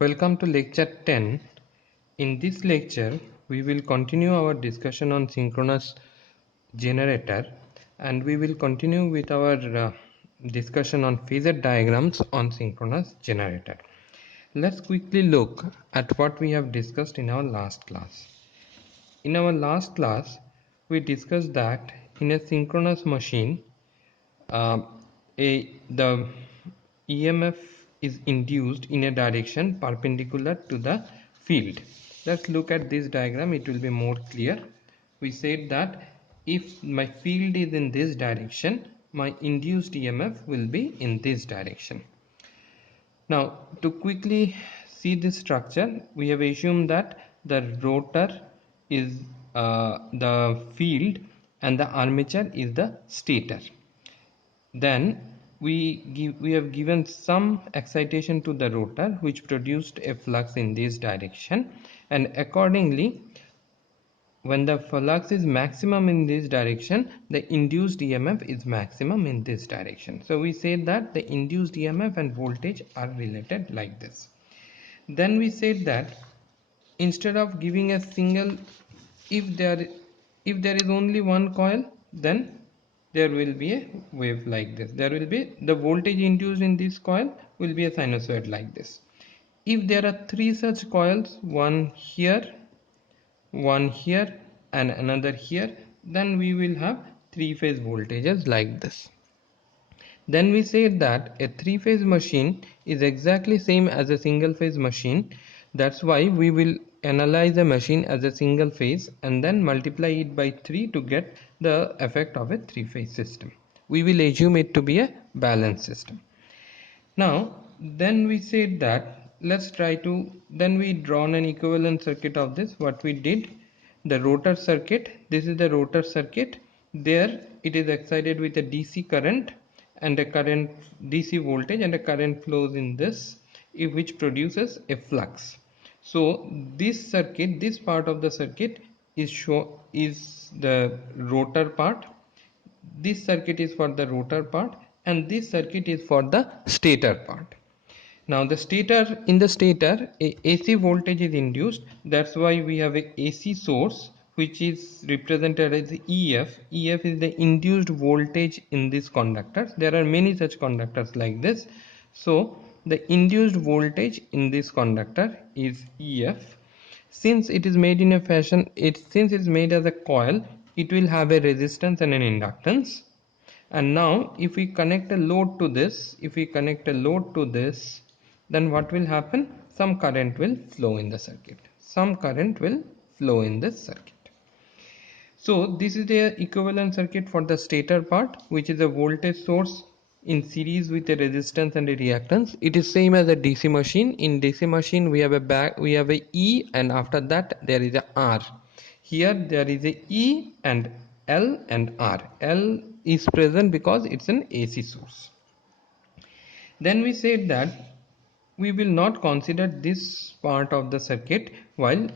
Welcome to lecture 10. In this lecture, we will continue our discussion on synchronous generator and we will continue with our discussion on phasor diagrams on synchronous generator. Let's quickly look at what we have discussed in our last class. In our last class, we discussed that in a synchronous machine, uh, the EMF is induced in a direction perpendicular to the field. Let's look at this diagram, it will be more clear. We said that if my field is in this direction, my induced EMF will be in this direction. Now, to quickly see this structure, we have assumed that the rotor is the field and the armature is the stator. Then we have given some excitation to the rotor which produced a flux in this direction, and accordingly when the flux is maximum in this direction, the induced EMF is maximum in this direction. So we say that the induced EMF and voltage are related like this. Then we said that instead of giving a single, if there is only one coil, then there will be a wave like this. There will be the voltage induced in this coil will be a sinusoid like this. If there are three such coils, one here and another here, then we will have three phase voltages like this. Then we said that a three phase machine is exactly same as a single phase machine. That's why we will analyze a machine as a single phase and then multiply it by 3 to get the effect of a three phase system. We will assume it to be a balanced system. Now then we said that let's try to, then we drawn an equivalent circuit of this. What we did, the rotor circuit, this is the rotor circuit. There it is excited with a DC current and a current DC voltage, and a current flows in this which produces a flux. So this circuit, this part of the circuit is the rotor part. This circuit is for the rotor part and this circuit is for the stator part. Now the stator, in the stator a AC voltage is induced. That's why we have a AC source which is represented as EF. EF is the induced voltage in this conductors. There are many such conductors like this. So the induced voltage in this conductor is EF. Since it is made in a fashion, since it's made as a coil, it will have a resistance and an inductance. And now if we connect a load to this, then what will happen? Some current will flow in the circuit. So this is the equivalent circuit for the stator part, which is a voltage source in series with a resistance and a reactance. It is same as a DC machine. In DC machine we have a E, and after that there is a R. Here there is a E and L and R. L is present because it's an AC source. Then we said that we will not consider this part of the circuit while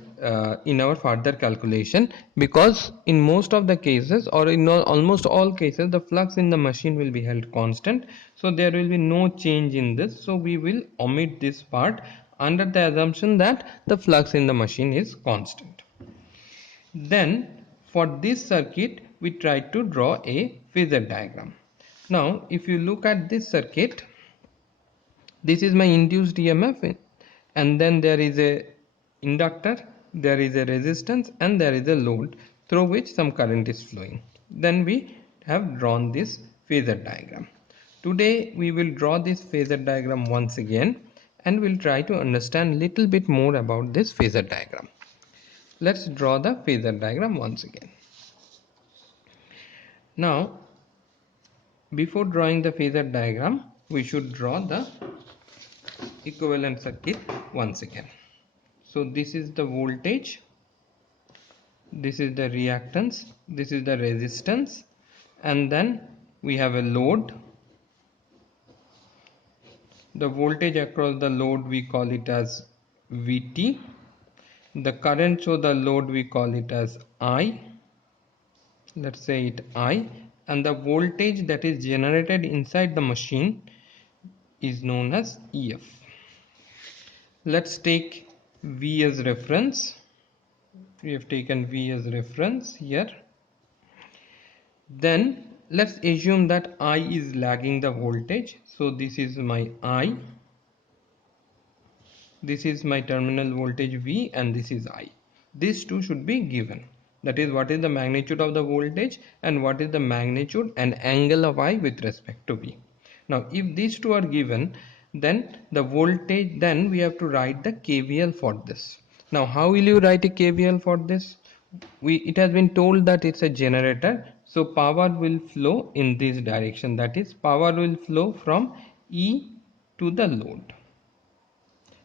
in our further calculation, because in most of the cases, or in almost all cases, the flux in the machine will be held constant, so there will be no change in this. So we will omit this part under the assumption that the flux in the machine is constant. Then for this circuit we try to draw a phasor diagram. Now if you look at this circuit, this is my induced EMF, and then there is a inductor, there is a resistance, and there is a load through which some current is flowing. Then we have drawn this phasor diagram. Today we will draw this phasor diagram once again and we'll try to understand little bit more about this phasor diagram. Let's draw the phasor diagram once again. Now before drawing the phasor diagram, we should draw the equivalent circuit once again. So this is the voltage, this is the reactance, this is the resistance, and then we have a load. The voltage across the load we call it as Vt. The current through the load we call it as I. Let's say it I. And the voltage that is generated inside the machine is known as EF. Let's take V as reference. We have taken V as reference here. Then let's assume that I is lagging the voltage. So this is my I, this is my terminal voltage V, and this is I. These two should be given. That is, what is the magnitude of the voltage and what is the magnitude and angle of I with respect to V. Now if these two are given, then the voltage, then we have to write the KVL for this. Now how will you write a KVL for this? It has been told that it's a generator, so power will flow in this direction. That is, power will flow from E to the load,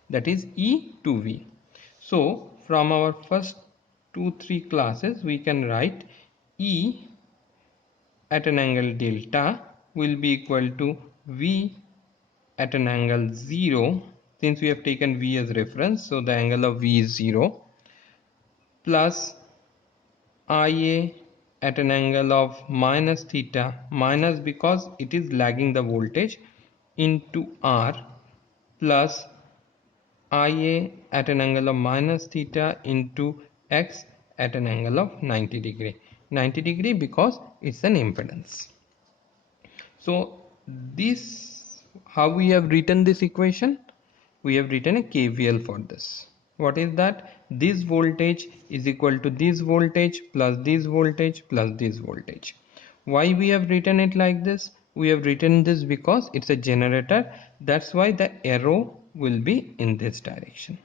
that is E to V. So from our first 2-3 classes we can write E at an angle delta will be equal to V at an angle 0, since we have taken V as reference, so the angle of V is 0, plus Ia at an angle of minus theta, minus because it is lagging the voltage, into R, plus Ia at an angle of minus theta into X at an angle of 90 degree. 90 degree because it's an impedance. So this, how we have written this equation? We have written a KVL for this. What is that? This voltage is equal to this voltage plus this voltage plus this voltage. Why we have written it like this? We have written this because it's a generator. That's why the arrow will be in this direction.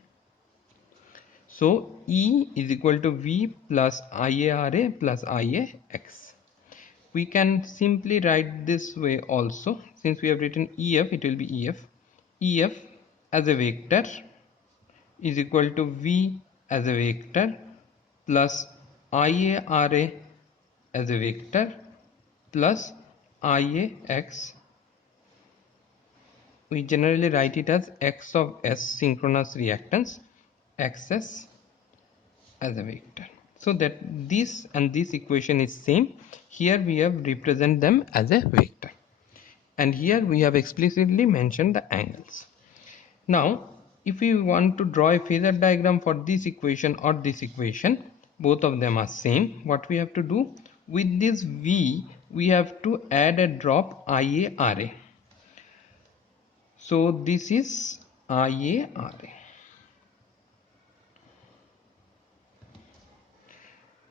So E is equal to V plus IaRa plus IaX. We can simply write this way also. Since we have written EF, it will be EF. EF as a vector is equal to V as a vector plus IaRa as a vector plus IaX. We generally write it as X of S, synchronous reactance, XS as a vector. So that this and this equation is same. Here we have represent them as a vector. And here we have explicitly mentioned the angles. Now if we want to draw a phasor diagram for this equation or this equation, both of them are same. What we have to do, with this V we have to add a drop IaRa. So this is IaRa.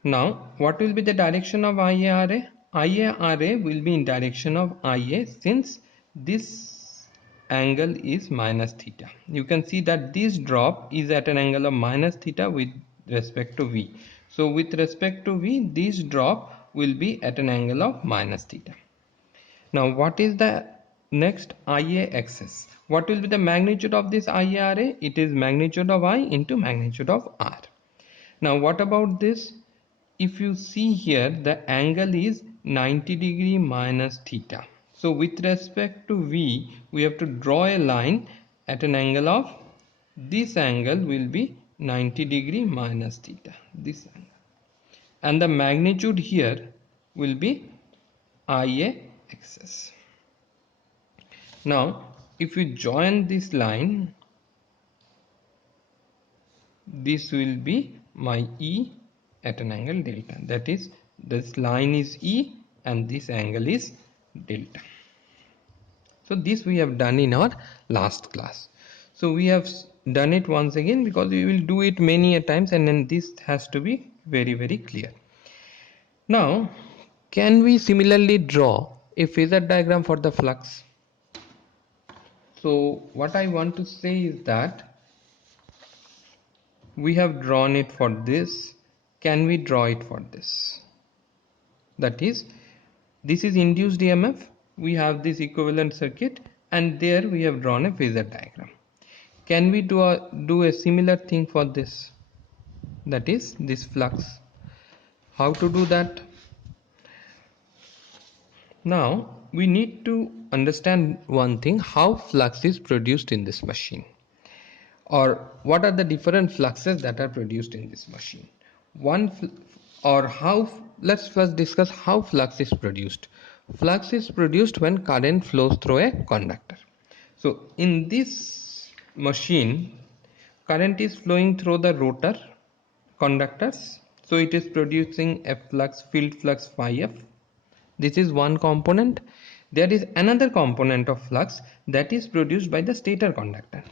Now what will be the direction of IaRa? IaRa will be in direction of Ia, since this angle is minus theta. You can see that this drop is at an angle of minus theta with respect to V. So with respect to V, this drop will be at an angle of minus theta. Now what is the next IaXs? What will be the magnitude of this IaRa? It is magnitude of I into magnitude of R. Now what about this? If you see here, the angle is 90 degree minus theta. So with respect to V, we have to draw a line at an angle of, this angle will be 90 degree minus theta, this angle. And the magnitude here will be IaXs. Now if we join this line, this will be my E at an angle delta. That is, this line is E and this angle is delta. So this we have done in our last class. So we have done it once again because we will do it many a times, and then this has to be very clear. Now can we similarly draw a phasor diagram for the flux? So what I want to say is that we have drawn it for this. Can we draw it for this? That is, this is induced EMF. We have this equivalent circuit, and there we have drawn a phasor diagram. Can we do a similar thing for this? That is this flux. How to do that? Now we need to understand one thing: how flux is produced in this machine, or what are the different fluxes that are produced in this machine. Let's first discuss how flux is produced. Flux is produced when current flows through a conductor. So in this machine, current is flowing through the rotor conductors, so it is producing a flux, field flux phi f. This is one component. There is another component of flux that is produced by the stator conductor.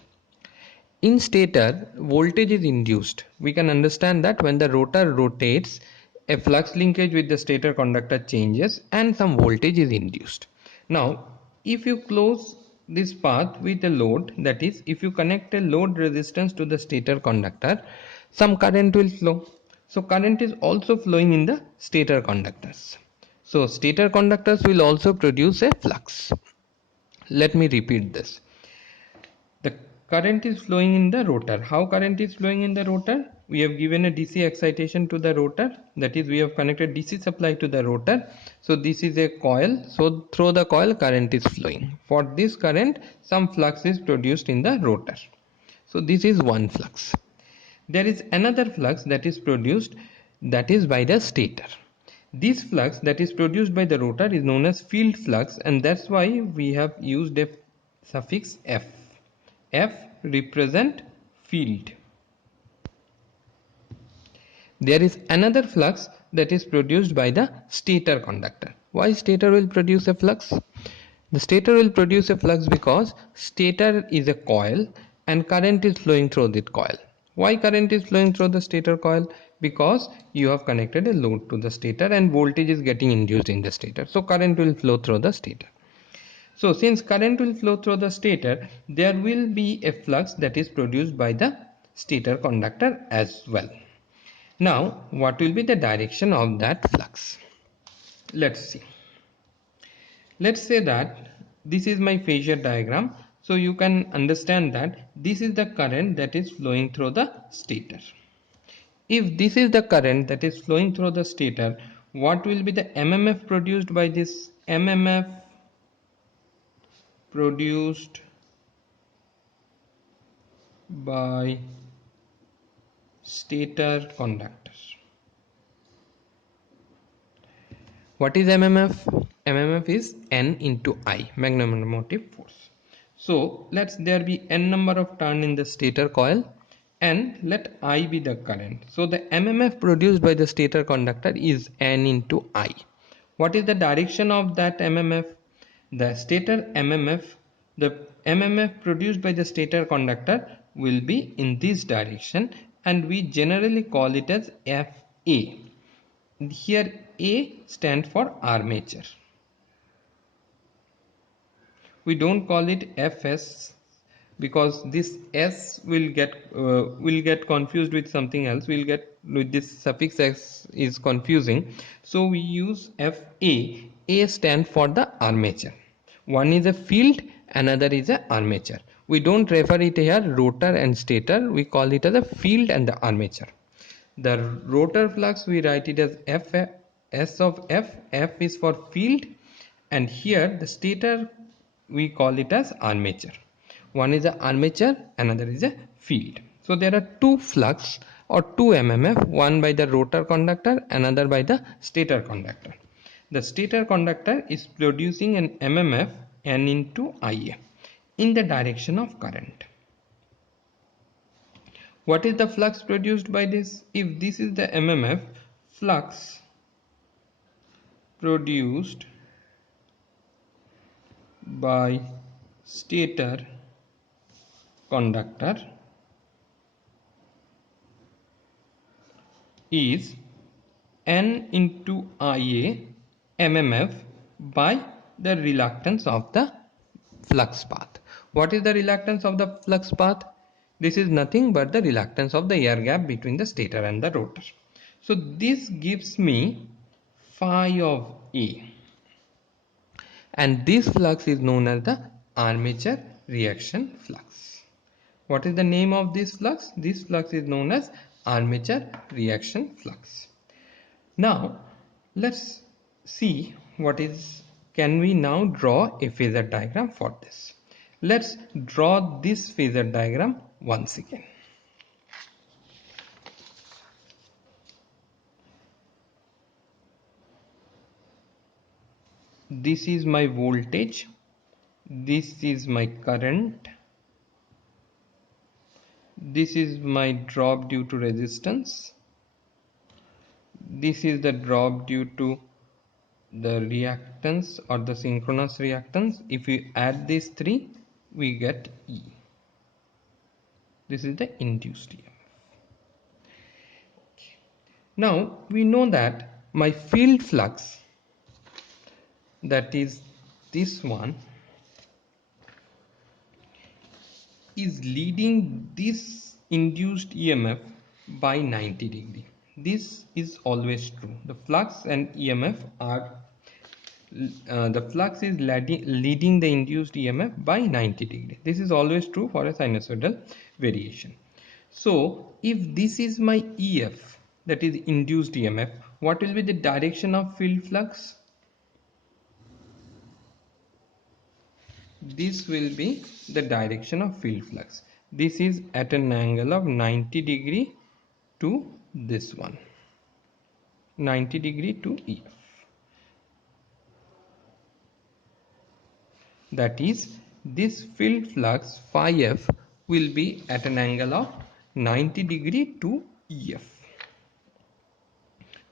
In stator, voltage is induced. We can understand that when the rotor rotates, a flux linkage with the stator conductor changes and some voltage is induced. Now, if you close this path with a load, that is, if you connect a load resistance to the stator conductor, some current will flow. So, current is also flowing in the stator conductors. So, stator conductors will also produce a flux. Let me repeat this. The current is flowing in the rotor. How current is flowing in the rotor? We have given a DC excitation to the rotor, that is, we have connected DC supply to the rotor. So this is a coil, so through the coil current is flowing. For this current, some flux is produced in the rotor. So this is one flux. There is another flux that is produced, that is by the stator. This flux that is produced by the rotor is known as field flux, and that's why we have used a suffix F. F represent field. There is another flux that is produced by the stator conductor. Why stator will produce a flux? The stator will produce a flux because stator is a coil and current is flowing through that coil. Why current is flowing through the stator coil? Because you have connected a load to the stator and voltage is getting induced in the stator. So current will flow through the stator. So since current will flow through the stator, there will be a flux that is produced by the stator conductor as well. Now, what will be the direction of that flux? Let's see. Let's say that this is my phasor diagram. So you can understand that this is the current that is flowing through the stator. If this is the current that is flowing through the stator, what will be the MMF produced by this? MMF produced by stator conductor. What is MMF? MMF is N into I, magnetomotive force. So let there be N number of turn in the stator coil and let I be the current. So the MMF produced by the stator conductor is N into I. What is the direction of that MMF? The stator MMF, the MMF produced by the stator conductor will be in this direction, and we generally call it as FA. Here A stands for armature. We don't call it Fs because this S will get confused with something else. We'll get with this suffix S is confusing. So we use Fa. A stands for the armature. One is a field, another is a armature. We don't refer it here rotor and stator. We call it as a field and the armature. The rotor flux we write it as F, S of F. F is for field, and here the stator we call it as armature. One is a armature, another is a field. So there are two flux or two MMF, one by the rotor conductor, another by the stator conductor. The stator conductor is producing an MMF N into IA in the direction of current. What is the flux produced by this? If this is the MMF, flux produced by stator conductor is N into IA MMF by the reluctance of the flux path. What is the reluctance of the flux path? This is nothing but the reluctance of the air gap between the stator and the rotor. So this gives me phi of A, and this flux is known as the armature reaction flux. What is the name of this flux? This flux is known as armature reaction flux. Now let's see can we now draw a phasor diagram for this. Let's draw this phasor diagram once again. This is my voltage, this is my current, This is my drop due to resistance. This is the drop due to the reactance or the synchronous reactance. If we add these three, we get E. This is the induced EMF. Now we know that my field flux, that is this one, is leading this induced EMF by 90 degree. This is always true. The flux and EMF are the flux is leading the induced EMF by 90 degree. This is always true for a sinusoidal variation. So if this is my EF, that is induced EMF, what will be the direction of field flux? This will be the direction of field flux. This is at an angle of 90 degree to this one, 90 degree to EF. That is, this field flux phi f will be at an angle of 90 degree to EF.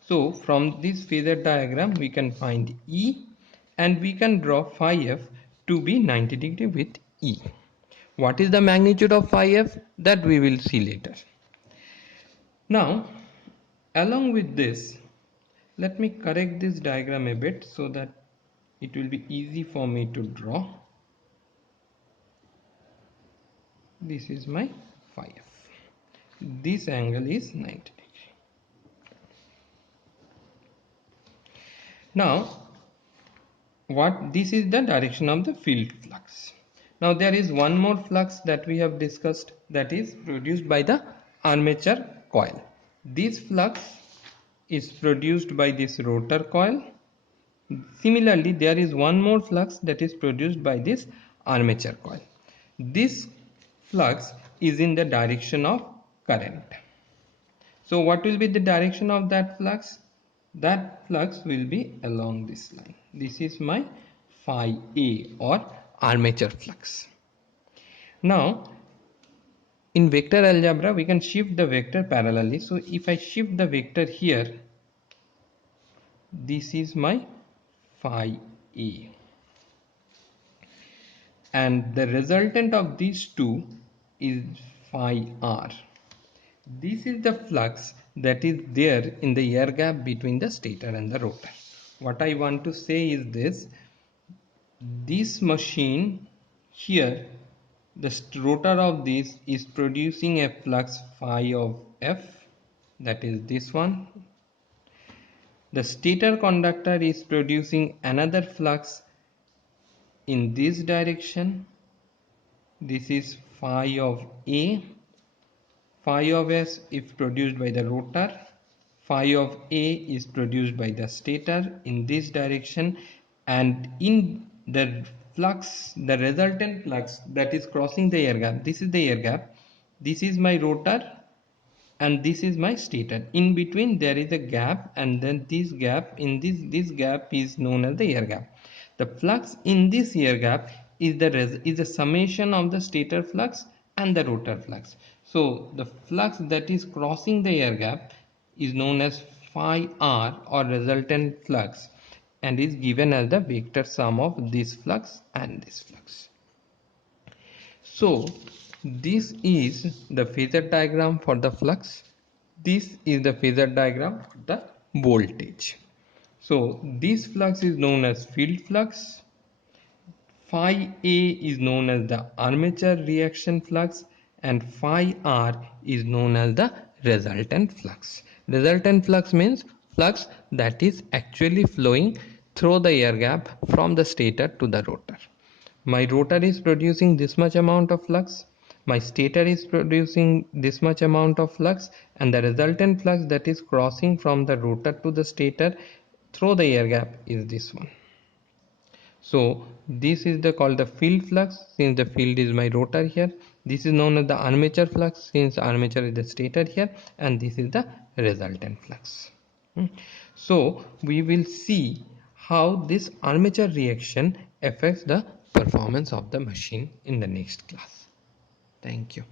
So from this phasor diagram we can find E, and we can draw phi f to be 90 degree with E. What is the magnitude of phi f? That we will see later. Now along with this, let me correct this diagram a bit so that it will be easy for me to draw. This is my phi f. This angle is 90 degree. Now this is the direction of the field flux. Now there is one more flux that we have discussed, that is produced by the armature coil. This flux is produced by this rotor coil. Similarly, there is one more flux that is produced by this armature coil. This flux is in the direction of current. So what will be the direction of that flux? That flux will be along this line. This is my phi A or armature flux. Now in vector algebra we can shift the vector parallelly. So if I shift the vector here, this is my phi A, and the resultant of these two is phi R. This is the flux that is there in the air gap between the stator and the rotor. What I want to say is this machine here, the rotor of this is producing a flux phi of F, that is this one. The stator conductor is producing another flux in this direction. This is phi of A. Phi of S is produced by the rotor. Phi of A is produced by the stator in this direction, and in the flux, the resultant flux that is crossing the air gap, this is the air gap, this is my rotor and this is my stator. In between there is a gap, and then this gap, in this gap is known as the air gap. The flux in this air gap is the summation of the stator flux and the rotor flux. So the flux that is crossing the air gap is known as phi r or resultant flux, and is given as the vector sum of this flux and this flux. So this is the phasor diagram for the flux. This is the phasor diagram for the voltage. So this flux is known as field flux. Phi A is known as the armature reaction flux, and phi R is known as the resultant flux. Resultant flux means flux that is actually flowing through the air gap from the stator to the rotor. My rotor is producing this much amount of flux, my stator is producing this much amount of flux, and the resultant flux that is crossing from the rotor to the stator through the air gap is this one. So this is called the field flux, since the field is my rotor here. This is known as the armature flux, since armature is the stator here, and this is the resultant flux. So we will see how this armature reaction affects the performance of the machine in the next class. Thank you.